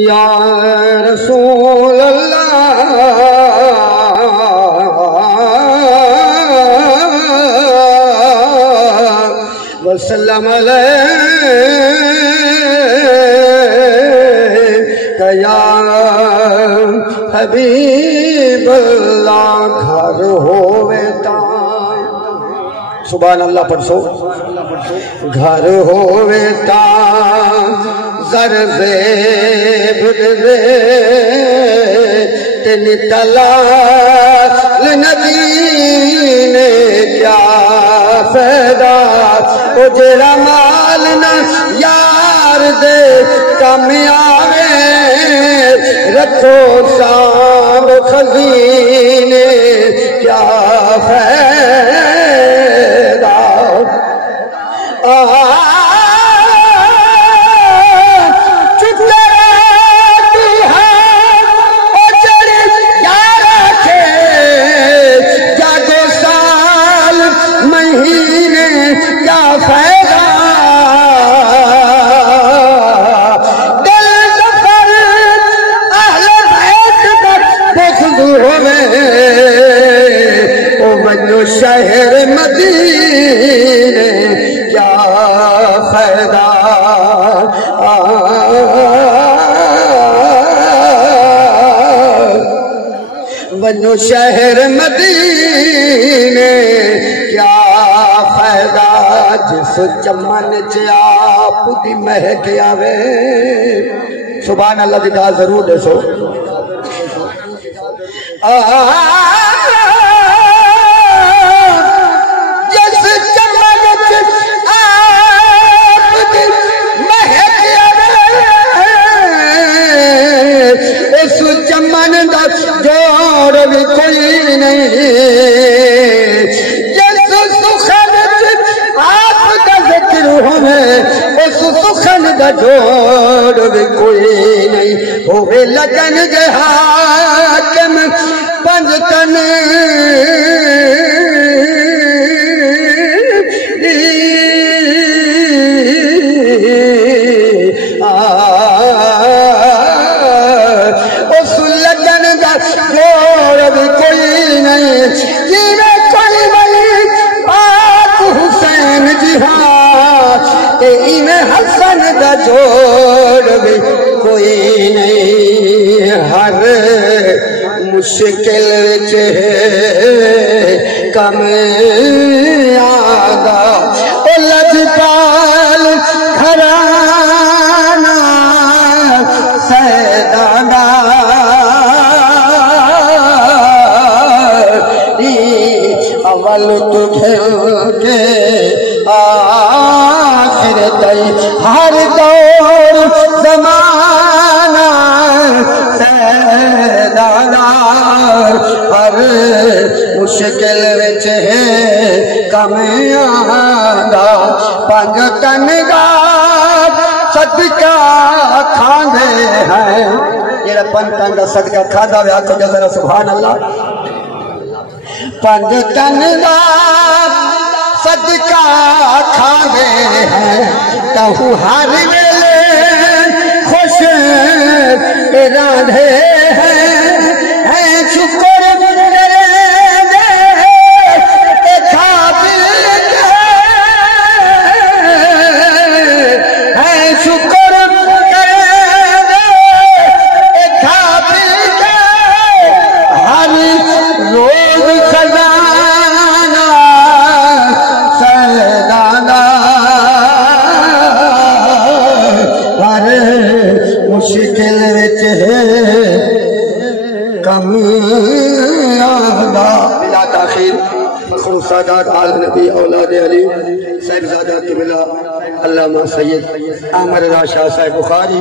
या रसूल अल्लाह वसल्लम अलैका या हबीब अल्लाह। घर होवे ता सुभान अल्लाह पढ़ो। घर होवे ता जर ज़ेब दे तेन तलाल नबी ने क्या फायदा। ओ जेड़ा माल न यार दे कम आवे रखो सांभ खजीने क्या फायदा। शहर मदीने क्या फायदा। वनो शहर मदीने क्या फायदा। जिस चमन च आप दी महक आवे सुभान अल्लाह दी गा जरूर दसो। चमन दा जोड़ भी कोई नहीं। जिस सुखन आप का जिक्र होवे उस सुखन दा जोड़ भी कोई नहीं। होवे लगन जे हाकिम पंज तन हसन का जोड़ भी कोई नहीं। हर मुश्किल कम आगा ओ लजपाल घराना सैदाना अवल तुझे आखिर तई हर दौर ज़माना सैदाना। हर मुश्किल विच है कम आंदा। पंज तन दा सदका खांदे हैं। जेड़ा पंज तन दा सदका खादा वे आखो जरा सुभान अल्लाह। पंज तन दा सदका खावे हैं तहु हर वेले खुश राधे हैं। शुक्र खा पी है शुक्र खा पी हर रोज खजाना मुश्किल विच है कम आगा। बिला ताखीर खुसादात आल नबी औलाद अली साहिबजादा किबला अल्लामा सैयद अहमद रज़ा शाह साहिब बुखारी।